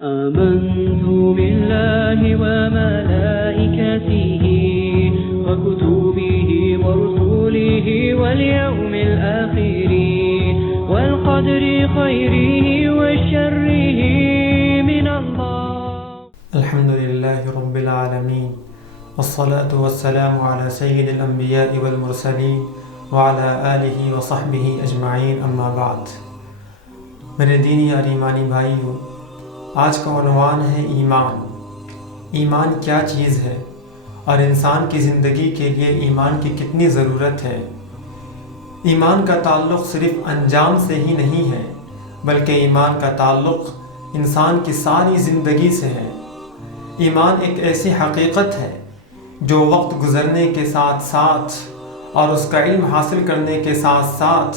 آمنت بالله وملائكته وكتبه ورسله واليوم الآخر والقدر خيره وشره من الله. الحمد لله رب العالمين والصلاة والسلام على سيد الأنبياء والمرسلين وعلى آله وصحبه أجمعين أما بعد. میرے دینی اور ایمانی بھائیو، آج کا عنوان ہے ایمان. ایمان کیا چیز ہے اور انسان کی زندگی کے لیے ایمان کی کتنی ضرورت ہے. ایمان کا تعلق صرف انجام سے ہی نہیں ہے، بلکہ ایمان کا تعلق انسان کی ساری زندگی سے ہے. ایمان ایک ایسی حقیقت ہے جو وقت گزرنے کے ساتھ ساتھ اور اس کا علم حاصل کرنے کے ساتھ ساتھ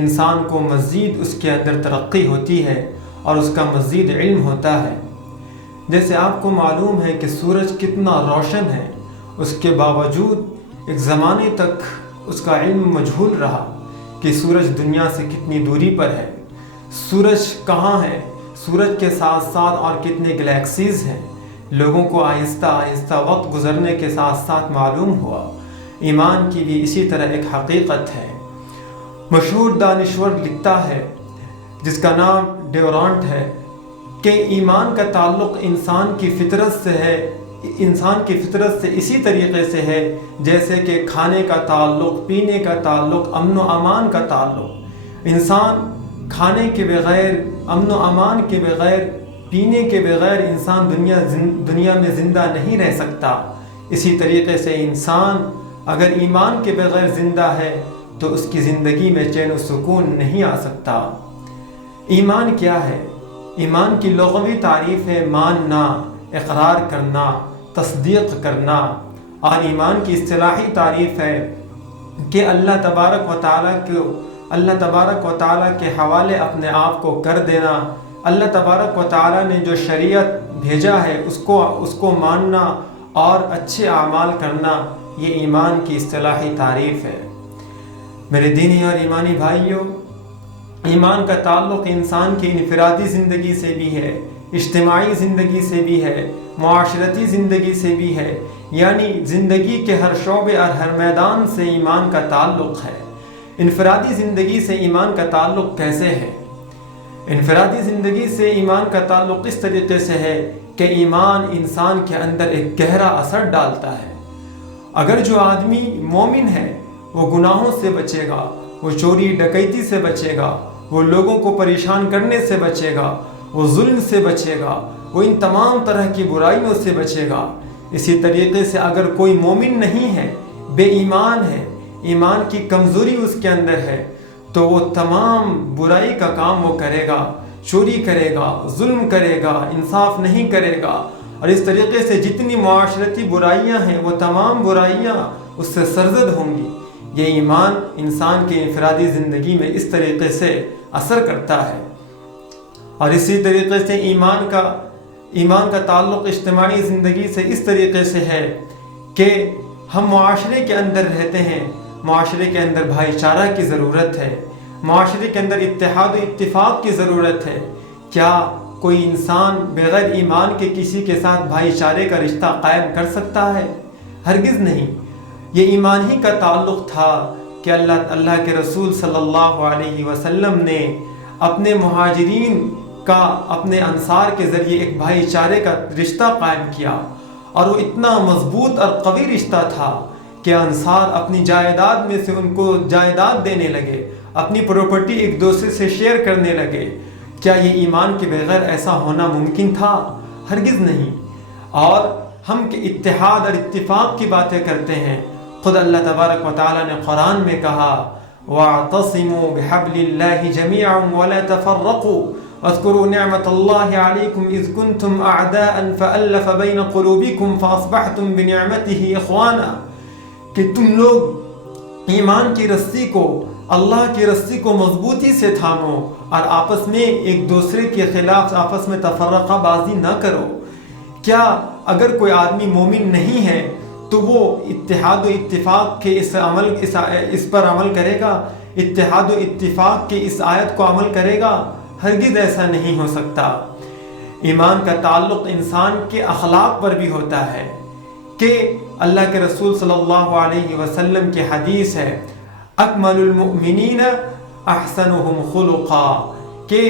انسان کو مزید اس کے اندر ترقی ہوتی ہے اور اس کا مزید علم ہوتا ہے. جیسے آپ کو معلوم ہے کہ سورج کتنا روشن ہے، اس کے باوجود ایک زمانے تک اس کا علم مجہول رہا کہ سورج دنیا سے کتنی دوری پر ہے، سورج کہاں ہے، سورج کے ساتھ ساتھ اور کتنے گلیکسیز ہیں. لوگوں کو آہستہ آہستہ وقت گزرنے کے ساتھ ساتھ معلوم ہوا. ایمان کی بھی اسی طرح ایک حقیقت ہے. مشہور دانشور لکھتا ہے جس کا نام ڈیورانٹ ہے کہ ایمان کا تعلق انسان کی فطرت سے ہے، انسان کی فطرت سے اسی طریقے سے ہے جیسے کہ کھانے کا تعلق، پینے کا تعلق، امن و امان کا تعلق. انسان کھانے کے بغیر، امن و امان کے بغیر، پینے کے بغیر انسان دنیا میں زندہ نہیں رہ سکتا. اسی طریقے سے انسان اگر ایمان کے بغیر زندہ ہے تو اس کی زندگی میں چین و سکون نہیں آ سکتا. ایمان کیا ہے؟ ایمان کی لغوی تعریف ہے ماننا، اقرار کرنا، تصدیق کرنا. اور ایمان کی اصطلاحی تعریف ہے کہ اللہ تبارک و تعالیٰ کے حوالے اپنے آپ کو کر دینا. اللہ تبارک و تعالیٰ نے جو شریعت بھیجا ہے اس کو ماننا اور اچھے اعمال کرنا، یہ ایمان کی اصطلاحی تعریف ہے. میرے دینی اور ایمانی بھائیوں، ایمان کا تعلق انسان کی انفرادی زندگی سے بھی ہے، اجتماعی زندگی سے بھی ہے، معاشرتی زندگی سے بھی ہے. یعنی زندگی کے ہر شعبے اور ہر میدان سے ایمان کا تعلق ہے. انفرادی زندگی سے ایمان کا تعلق کیسے ہے؟ انفرادی زندگی سے ایمان کا تعلق اس طریقے سے ہے کہ ایمان انسان کے اندر ایک گہرا اثر ڈالتا ہے. اگر جو آدمی مومن ہے وہ گناہوں سے بچے گا، وہ چوری ڈکیتی سے بچے گا، وہ لوگوں کو پریشان کرنے سے بچے گا، وہ ظلم سے بچے گا، وہ ان تمام طرح کی برائیوں سے بچے گا. اسی طریقے سے اگر کوئی مومن نہیں ہے، بے ایمان ہے، ایمان کی کمزوری اس کے اندر ہے، تو وہ تمام برائی کا کام وہ کرے گا، چوری کرے گا، ظلم کرے گا، انصاف نہیں کرے گا. اور اس طریقے سے جتنی معاشرتی برائیاں ہیں وہ تمام برائیاں اس سے سرزد ہوں گی. یہ ایمان انسان کی انفرادی زندگی میں اس طریقے سے اثر کرتا ہے. اور اسی طریقے سے ایمان کا تعلق اجتماعی زندگی سے اس طریقے سے ہے کہ ہم معاشرے کے اندر رہتے ہیں، معاشرے کے اندر بھائی چارہ کی ضرورت ہے، معاشرے کے اندر اتحاد و اتفاق کی ضرورت ہے. کیا کوئی انسان بغیر ایمان کے کسی کے ساتھ بھائی چارے کا رشتہ قائم کر سکتا ہے؟ ہرگز نہیں. یہ ایمان ہی کا تعلق تھا کہ اللہ کے رسول صلی اللہ علیہ وسلم نے اپنے مہاجرین کا اپنے انصار کے ذریعے ایک بھائی چارے کا رشتہ قائم کیا. اور وہ اتنا مضبوط اور قوی رشتہ تھا کہ انصار اپنی جائیداد میں سے ان کو جائیداد دینے لگے، اپنی پراپرٹی ایک دوسرے سے شیئر کرنے لگے. کیا یہ ایمان کے بغیر ایسا ہونا ممکن تھا؟ ہرگز نہیں. اور ہم کہ اتحاد اور اتفاق کی باتیں کرتے ہیں، خود اللہ تبارک و تعالیٰ نے قرآن میں کہا وَاعْتَصِمُوا بِحَبْلِ اللَّهِ جَمِيعًا وَلَا تَفَرَّقُوا وَاذْكُرُوا نِعْمَةَ اللَّهِ عَلَيْكُمْ إِذْ كُنْتُمْ أَعْدَاءً فَأَلَّفَ بَيْنَ قُلُوبِكُمْ فَأَصْبَحْتُمْ بِنِعْمَتِهِ إِخْوَانًا. کہ تم لوگ ایمان کی رسی کو، اللہ کی رسی کو مضبوطی سے تھامو اور آپس میں ایک دوسرے کے خلاف آپس میں تفرقہ بازی نہ کرو. کیا اگر کوئی آدمی مومن نہیں ہے تو وہ اتحاد و اتفاق کے اس پر عمل کرے گا؟ اتحاد و اتفاق کے اس آیت کو عمل کرے گا؟ ہرگز ایسا نہیں ہو سکتا. ایمان کا تعلق انسان کے اخلاق پر بھی ہوتا ہے کہ اللہ کے رسول صلی اللہ علیہ وسلم کی حدیث ہے اکمل المؤمنین احسنهم خلقا، کہ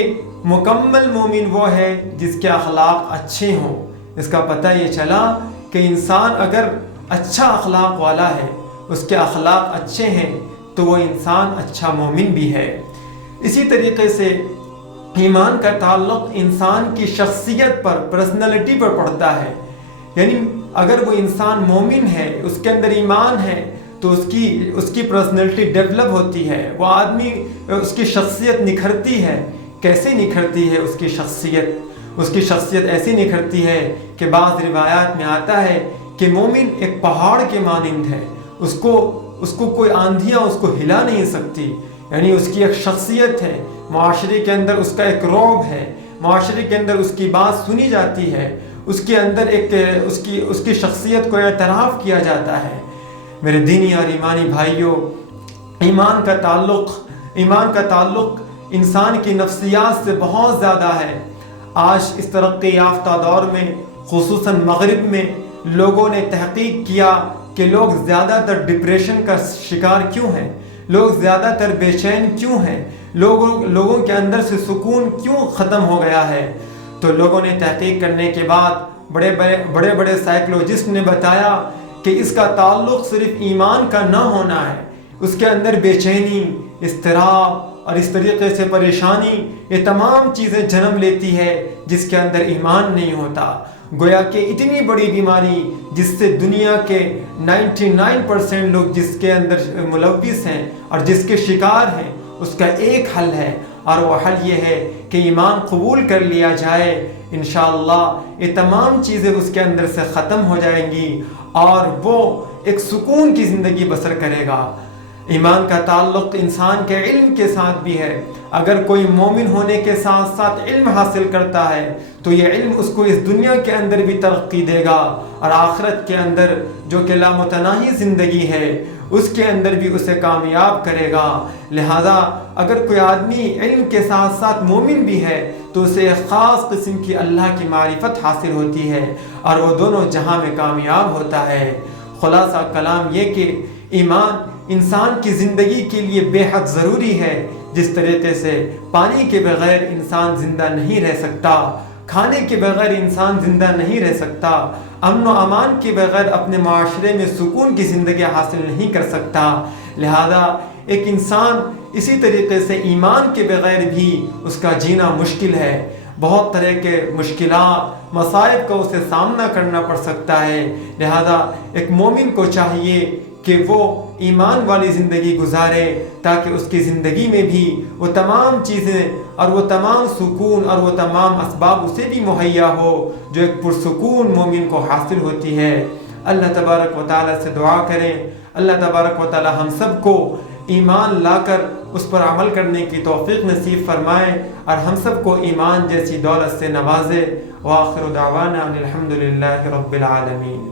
مکمل مومن وہ ہے جس کے اخلاق اچھے ہوں۔ اس کا پتہ یہ چلا کہ انسان اگر اچھا اخلاق والا ہے، اس کے اخلاق اچھے ہیں، تو وہ انسان اچھا مومن بھی ہے۔ اسی طریقے سے ایمان کا تعلق انسان کی شخصیت پر، پرسنالٹی پر پڑتا ہے، یعنی اگر وہ انسان مومن ہے، اس کے اندر ایمان ہے، تو اس کی پرسنالٹی ڈیولپ ہوتی ہے، وہ آدمی، اس کی شخصیت نکھرتی ہے۔ کیسے نکھرتی ہے اس کی شخصیت ایسی نکھرتی ہے کہ بعض روایات میں آتا ہے کہ مومن ایک پہاڑ کے مانند ہے، اس کو کوئی آندھیاں اس کو ہلا نہیں سکتی، یعنی اس کی ایک شخصیت ہے، معاشرے کے اندر اس کا ایک رعب ہے، معاشرے کے اندر اس کی بات سنی جاتی ہے، اس کے اندر اس کی شخصیت کو اعتراف کیا جاتا ہے۔ میرے دینی اور ایمانی بھائیوں، ایمان کا تعلق انسان کی نفسیات سے بہت زیادہ ہے۔ آج اس ترقی یافتہ دور میں، خصوصاً مغرب میں، لوگوں نے تحقیق کیا کہ لوگ زیادہ تر ڈپریشن کا شکار کیوں ہیں، لوگ زیادہ تر بے چین کیوں ہیں، لوگوں کے اندر سے سکون کیوں ختم ہو گیا ہے۔ تو لوگوں نے تحقیق کرنے کے بعد بڑے سائیکولوجسٹ نے بتایا کہ اس کا تعلق صرف ایمان کا نہ ہونا ہے، اس کے اندر بے چینی، اضطراب اور اس طریقے سے پریشانی، یہ تمام چیزیں جنم لیتی ہے جس کے اندر ایمان نہیں ہوتا۔ گویا کہ اتنی بڑی بیماری جس سے دنیا کے 99% لوگ جس کے اندر ملوث ہیں اور جس کے شکار ہیں، اس کا ایک حل ہے، اور وہ حل یہ ہے کہ ایمان قبول کر لیا جائے۔ انشاءاللہ یہ تمام چیزیں اس کے اندر سے ختم ہو جائیں گی اور وہ ایک سکون کی زندگی بسر کرے گا۔ ایمان کا تعلق انسان کے علم کے ساتھ بھی ہے۔ اگر کوئی مومن ہونے کے ساتھ ساتھ علم حاصل کرتا ہے تو یہ علم اس کو اس دنیا کے اندر بھی ترقی دے گا اور آخرت کے اندر جو کہ لامتناہی زندگی ہے اس کے اندر بھی اسے کامیاب کرے گا۔ لہذا اگر کوئی آدمی علم کے ساتھ ساتھ مومن بھی ہے تو اسے ایک خاص قسم کی اللہ کی معرفت حاصل ہوتی ہے اور وہ دونوں جہاں میں کامیاب ہوتا ہے۔ خلاصہ کلام یہ کہ ایمان انسان کی زندگی کے لیے بے حد ضروری ہے۔ جس طریقے سے پانی کے بغیر انسان زندہ نہیں رہ سکتا، کھانے کے بغیر انسان زندہ نہیں رہ سکتا، امن و امان کے بغیر اپنے معاشرے میں سکون کی زندگی حاصل نہیں کر سکتا، لہذا ایک انسان اسی طریقے سے ایمان کے بغیر بھی اس کا جینا مشکل ہے۔ بہت طرح کے مشکلات، مصائب کا اسے سامنا کرنا پڑ سکتا ہے۔ لہذا ایک مومن کو چاہیے کہ وہ ایمان والی زندگی گزارے تاکہ اس کی زندگی میں بھی وہ تمام چیزیں اور وہ تمام سکون اور وہ تمام اسباب اسے بھی مہیا ہو جو ایک پرسکون مومن کو حاصل ہوتی ہے۔ اللہ تبارک و تعالیٰ سے دعا کریں، اللہ تبارک و تعالیٰ ہم سب کو ایمان لا کر اس پر عمل کرنے کی توفیق نصیب فرمائے اور ہم سب کو ایمان جیسی دولت سے نوازے۔ وآخر دعوانا الحمد للہ رب العالمین۔